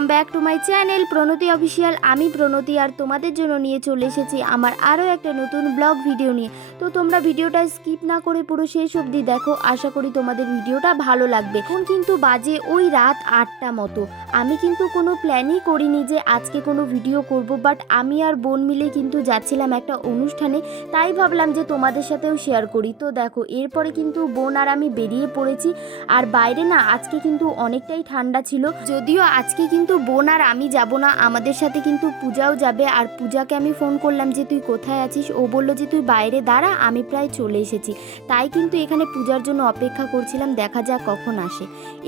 Welcome back to my channel Pranati official. আমি প্রণতি আর তোমাদের জন্য নিয়ে চলে এসেছি আমার আরও একটা নতুন ব্লগ ভিডিও নিয়ে। তো তোমরা ভিডিওটা স্কিপ না করে পুরো শেষ অবধি দেখো, আশা করি তোমাদের ভিডিওটা ভালো লাগবে। এখন কিন্তু বাজে ওই রাত 8টা মতো। আমি কিন্তু কোনো প্ল্যানই করিনি যে আজকে কোনো ভিডিও করব, বাট আমি আর বোন মিলে কিন্তু যাচ্ছিলাম একটা অনুষ্ঠানে, তাই ভাবলাম যে তোমাদের সাথেও শেয়ার করি। তো দেখো এরপরে কিন্তু বোন আর আমি বেরিয়ে পড়েছি। আর বাইরে না আজকে কিন্তু অনেকটাই ঠান্ডা ছিল, যদিও আজকে কিন্তু বোন আর আমি যাব না, আমাদের সাথে কিন্তু পূজাও যাবে। আর পূজাকে আমি ফোন করলাম যে তুই কোথায় আছিস, ও বললো যে তুই বাইরে দাঁড়া, আমি প্রায় চলে এসেছি। তাই কিন্তু এখানে পূজার জন্য অপেক্ষা করছিলাম, দেখা যাক কখন আসে।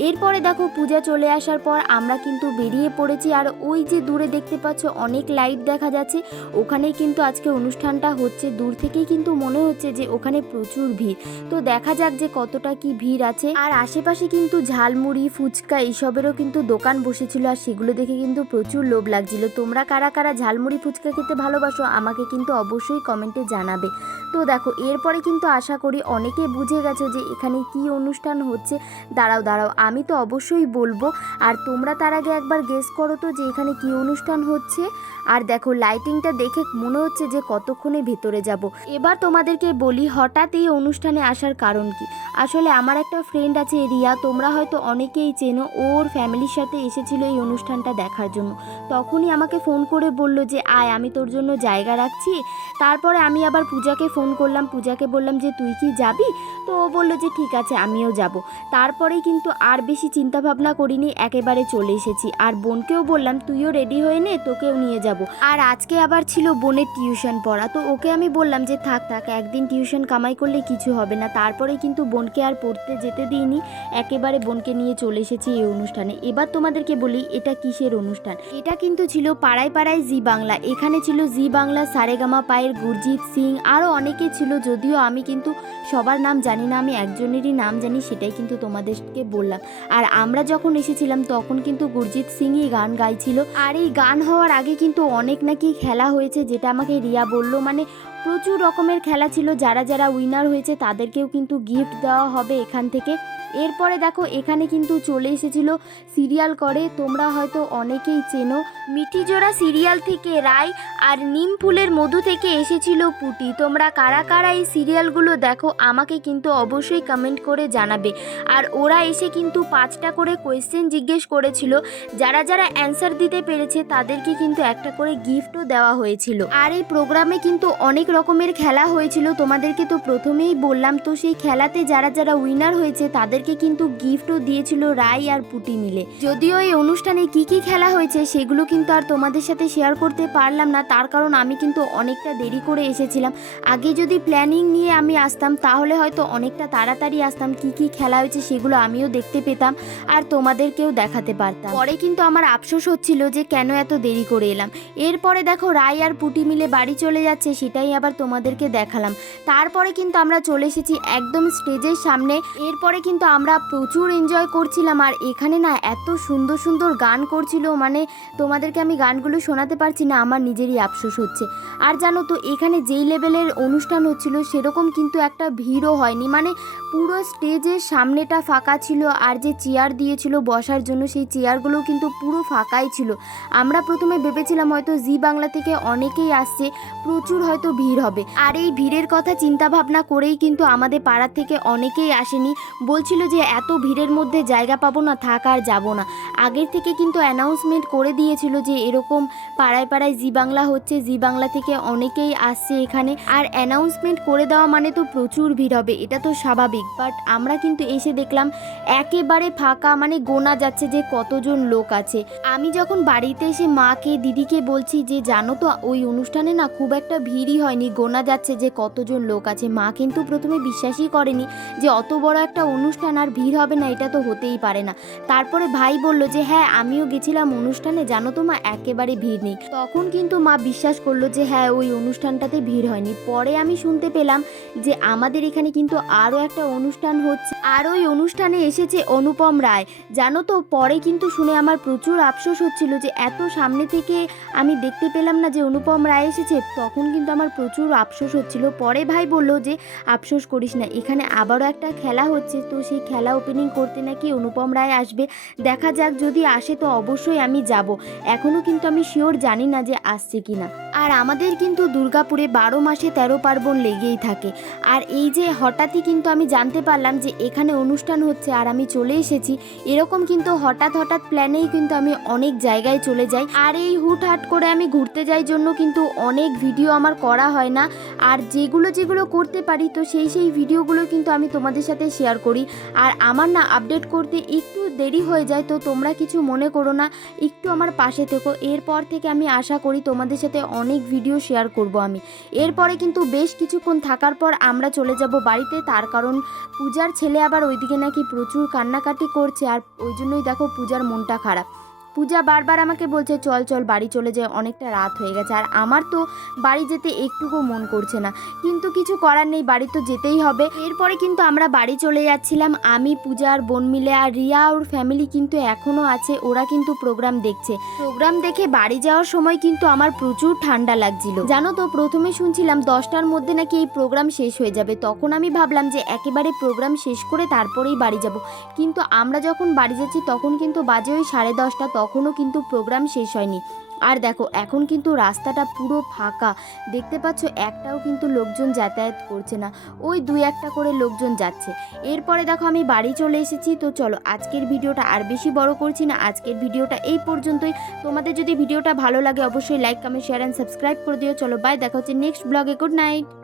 এরপরে দেখো পূজা চলে আসার পর আমরা কিন্তু বেরিয়ে পড়েছি। আর ওই যে দূরে দেখতে পাচ্ছ অনেক লাইট দেখা যাচ্ছে, ওখানেই কিন্তু আজকে অনুষ্ঠানটা হচ্ছে। দূর থেকেই কিন্তু মনে হচ্ছে যে ওখানে প্রচুর ভিড়। তো দেখা যাক যে কতটা কি ভিড় আছে। আর আশেপাশে কিন্তু ঝালমুড়ি ফুচকা এইসবেরও কিন্তু দোকান বসেছিল, আর সেগুলো দেখে কিন্তু প্রচুর লোভ লাগছিল। তোমরা কারা কারা ঝালমুড়ি ফুচকা খেতে ভালোবাসো আমাকে কিন্তু অবশ্যই কমেন্টে জানাবে। তো দেখো এরপরে কিন্তু আশা করি অনেকে বুঝে গেছো যে এখানে কি অনুষ্ঠান হচ্ছে। দাঁড়াও আমি তো অবশ্যই বলবো, আর তোমরা তার আগে একবার গেস করো তো যে এখানে কি অনুষ্ঠান হচ্ছে। আর দেখো লাইটিংটা দেখে মনে হচ্ছে যে কতক্ষণে ভেতরে যাব। এবার তোমাদেরকে বলি হঠাৎ এই অনুষ্ঠানে আসার কারণ কি। আসলে আমার একটা ফ্রেন্ড আছে রিয়া, তোমরা হয়তো অনেকেই চেনো, ওর ফ্যামিলির সাথে এসেছিল এই অনুষ্ঠানটা দেখার জন্য। তখনই আমাকে ফোন করে বলল যে আয়, আমি তোর জন্য জায়গা রাখছি। তারপরে আমি আবার পূজাকে ফোন করলাম, পূজাকে বললাম যে তুই কি যাবি, তো ও বললো যে ঠিক আছে আমিও যাব। তারপরেই কিন্তু আর বেশি চিন্তা ভাবনা করিনি, একেবারে চলে এসেছি। আর বোনকেও বললাম তুইও রেডি হয়ে নে, তোকেও নিয়ে যাব। আর আজকে আবার ছিল বোনের টিউশন পড়া, তো ওকে আমি বললাম যে থাক একদিন টিউশন কামাই করলে কিছু হবে না। তারপরে কিন্তু বোনকে আর পড়তে যেতে দিইনি, একেবারে বোনকে নিয়ে চলে এসেছি এই অনুষ্ঠানে। এবার তোমাদেরকে বলি এটা কিসের অনুষ্ঠান। এটা কিন্তু ছিল পাড়ায় পাড়ায় জি বাংলা। এখানে ছিল জি বাংলা, সারেগামা পায়ের, গুরজিৎ সিং, আরও অনেকে ছিল, যদিও আমি কিন্তু সবার নাম জানি না, আমি একজনেরই নাম জানি, সেটাই কিন্তু তোমাদেরকে বললাম। আর আমরা যখন এসেছিলাম তখন কিন্তু গুরজিৎ সিংই গান গাইছিল। আর এই গান হওয়ার আগে কিন্তু অনেক নাকি খেলা হয়েছে, যেটা আমাকে রিয়া বলল, মানে প্রচুর রকমের খেলা ছিল। যারা যারা উইনার হয়েছে তাদেরকেও কিন্তু গিফট দেওয়া হবে এখান থেকে। এরপরে দেখো এখানে কিন্তু চলে এসেছিল সিরিয়াল করে, তোমরা হয়তো অনেকেই চেনো। মিঠিজোড়া সিরিয়াল থেকে রায় আর নিম ফুলের মধু থেকে এসেছিল পুটি। তোমরা কারা কারা এই সিরিয়ালগুলো দেখো আমাকে কিন্তু অবশ্যই কমেন্ট করে জানাবে। আর ওরা এসে কিন্তু 5টা করে কোয়েশ্চেন জিজ্ঞেস করেছিল, যারা যারা অ্যান্সার দিতে পেরেছে তাদেরকে কিন্তু একটা করে গিফটও দেওয়া হয়েছিল। আর এই প্রোগ্রামে কিন্তু অনেক রকমের খেলা হয়েছিল, তোমাদেরকে তো প্রথমেই বললাম। তো সেই খেলাতে যারা যারা উইনার হয়েছে তাদেরকে কিন্তু গিফটও দিয়েছিল রাই আর পুটি মিলে। যদিও এই অনুষ্ঠানে কি কি খেলা হয়েছে সেগুলো কিন্তু আর তোমাদের সাথে শেয়ার করতে পারলাম না, তার কারণ আমি কিন্তু অনেকটা দেরি করে এসেছিলাম। আগে যদি প্ল্যানিং নিয়ে আমি আসতাম তাহলে হয়তো অনেকটা তাড়াতাড়ি আসতাম, কি কি খেলা হয়েছে সেগুলো আমিও দেখতে পেতাম আর তোমাদেরকেও দেখাতে পারতাম। পরে কিন্তু আমার আফসোস হচ্ছিল যে কেন এত দেরি করে এলাম। এরপরে দেখো রাই আর পুটি মিলে বাড়ি চলে যাচ্ছে, সেটাই আবার তোমাদেরকে দেখালাম। তারপরে কিন্তু আমরা চলে এসেছি একদম স্টেজের সামনে। এরপরে কিন্তু আমরা প্রচুর এনজয় করছিলাম। আর এখানে না এত সুন্দর সুন্দর গান করছিল, মানে তোমাদেরকে আমি গানগুলো শোনাতে পারছি না, আমার নিজেরই আফসোস হচ্ছে। আর জানো তো এখানে যেই লেভেলের অনুষ্ঠান হচ্ছিল সেরকম কিন্তু একটা ভিড়ও হয়নি, মানে পুরো স্টেজের সামনেটা ফাঁকা ছিল। আর যে চেয়ার দিয়েছিল বসার জন্য সেই চেয়ারগুলো কিন্তু পুরো ফাঁকাই ছিল। আমরা প্রথমে ভেবেছিলাম হয়তো জি বাংলা থেকে অনেকেই আসছে, প্রচুর হয়তো ভিড় হবে। আর এই ভিড়ের কথা চিন্তা ভাবনা করেই কিন্তু আমাদের পাড়ার থেকে অনেকেই আসেনি, বলছিল যে এত ভিড়ের মধ্যে জায়গা পাবো না, থাক আর যাবো না। আগের থেকে কিন্তু অ্যানাউন্সমেন্ট করে দিয়েছিল যে এরকম পাড়ায় পাড়ায় জি বাংলা হচ্ছে, জি বাংলা থেকে অনেকেই আসছে এখানে। আর অ্যানাউন্সমেন্ট করে দেওয়া মানে তো প্রচুর ভিড় হবে, এটা তো স্বাভাবিক। বাট আমরা কিন্তু এসে দেখলাম একেবারে ফাঁকা, মানে গোনা যাচ্ছে যে কতজন লোক আছে। আমি যখন বাড়িতে এসে মাকে দিদিকে বলছি যে জানো তো ওই অনুষ্ঠানে না খুব একটা ভিড়ই হয়নি, গোনা যাচ্ছে যে কতজন লোক আছে, মা কিন্তু প্রথমে বিশ্বাসই করেনি যে অত বড় একটা অনুষ্ঠান আর ভিড় হবে না, এটা তো হতেই পারে না। তারপরে ভাই বলল যে হ্যাঁ আমিও গেছিলাম অনুষ্ঠানে, জানো তো মা একেবারে ভিড় নেই। তখন কিন্তু মা বিশ্বাস করলো যে হ্যাঁ ওই অনুষ্ঠানটাতে ভিড় হয়নি। পরে আমি শুনতে পেলাম যে আমাদের এখানে কিন্তু আরও একটা অনুষ্ঠান হচ্ছে, আর ওই অনুষ্ঠানে এসেছে অনুপম রায়, জানো তো। পরে কিন্তু শুনে আমার প্রচুর আফসোস হচ্ছিল যে এত সামনে থেকে আমি দেখতে পেলাম না যে অনুপম রায় এসেছে। তখন কিন্তু আমার প্রচুর প্রচুর আফসোস হচ্ছিল। পরে ভাই বলল যে আফসোস করিস না, এখানে আবারও একটা খেলা হচ্ছে, তো সেই খেলা ওপেনিং করতে নাকি অনুপম রায় আসবে। দেখা যাক, যদি আসে তো অবশ্যই আমি যাব। এখনও কিন্তু আমি শিওর জানি না যে আসছে কি না। আর আমাদের কিন্তু দুর্গাপুরে 12 মাসে 13 পার্বণ লেগেই থাকে। আর এই যে হঠাৎই কিন্তু আমি জানতে পারলাম যে এখানে অনুষ্ঠান হচ্ছে আর আমি চলে এসেছি, এরকম কিন্তু হঠাৎ প্ল্যানেই কিন্তু আমি অনেক জায়গায় চলে যাই। আর এই হুটহাট করে আমি ঘুরতে যাই জন্য কিন্তু অনেক ভিডিও আমার করা হয় না। আর যেগুলো করতে পারি তো সেই ভিডিওগুলো কিন্তু আমি তোমাদের সাথে শেয়ার করি। আর আমার না আপডেট করতে একটু দেরি হয়ে যায়, তো তোমরা কিছু মনে করো না, একটু আমার পাশে থেকো। এরপর থেকে আমি আশা করি তোমাদের সাথে অনেক ভিডিও শেয়ার করব আমি। এরপরে কিন্তু বেশ কিছুক্ষণ থাকার পর আমরা চলে যাব বাড়িতে, তার কারণ পূজার ছেলে আবার ওইদিকে নাকি প্রচুর কান্নাকাটি করছে। আর ওই জন্যই দেখো পূজার মনটা খারাপ। পূজা বারবার আমাকে বলছে চল বাড়ি চলে যায়, অনেকটা রাত হয়ে গেছে। আর আমার তো বাড়ি যেতে একটুকু মন করছে না, কিন্তু কিছু করার নেই, বাড়ি তো যেতেই হবে। এরপরে কিন্তু আমরা বাড়ি চলে যাচ্ছিলাম, আমি, পূজা আর বোন মিলে। আর রিয়া ওর ফ্যামিলি কিন্তু এখনও আছে, ওরা কিন্তু প্রোগ্রাম দেখছে। প্রোগ্রাম দেখে বাড়ি যাওয়ার সময় কিন্তু আমার প্রচুর ঠান্ডা লাগছিল জানো তো। প্রথমে শুনছিলাম 10টার মধ্যে নাকি এই প্রোগ্রাম শেষ হয়ে যাবে, তখন আমি ভাবলাম যে একেবারে প্রোগ্রাম শেষ করে তারপরেই বাড়ি যাব। কিন্তু আমরা যখন বাড়ি যাচ্ছি তখন কিন্তু বাজে ওই 10:30, তখনও কিন্তু প্রোগ্রাম শেষ হয়নি। আর দেখো এখন কিন্তু রাস্তাটা পুরো ফাঁকা, দেখতে পাচ্ছ একটাও কিন্তু লোকজন যাতায়াত করছে না, ওই 2-1টা করে লোকজন যাচ্ছে। এরপরে দেখো আমি বাড়ি চলে এসেছি। তো চলো আজকের ভিডিওটা আর বেশি বড় করছি না, আজকের ভিডিওটা এই পর্যন্তই। তোমাদের যদি ভিডিওটা ভালো লাগে অবশ্যই like, comment, share and subscribe করে দিও। চলো বাই, দেখা হচ্ছে নেক্সট ব্লগে। Good night.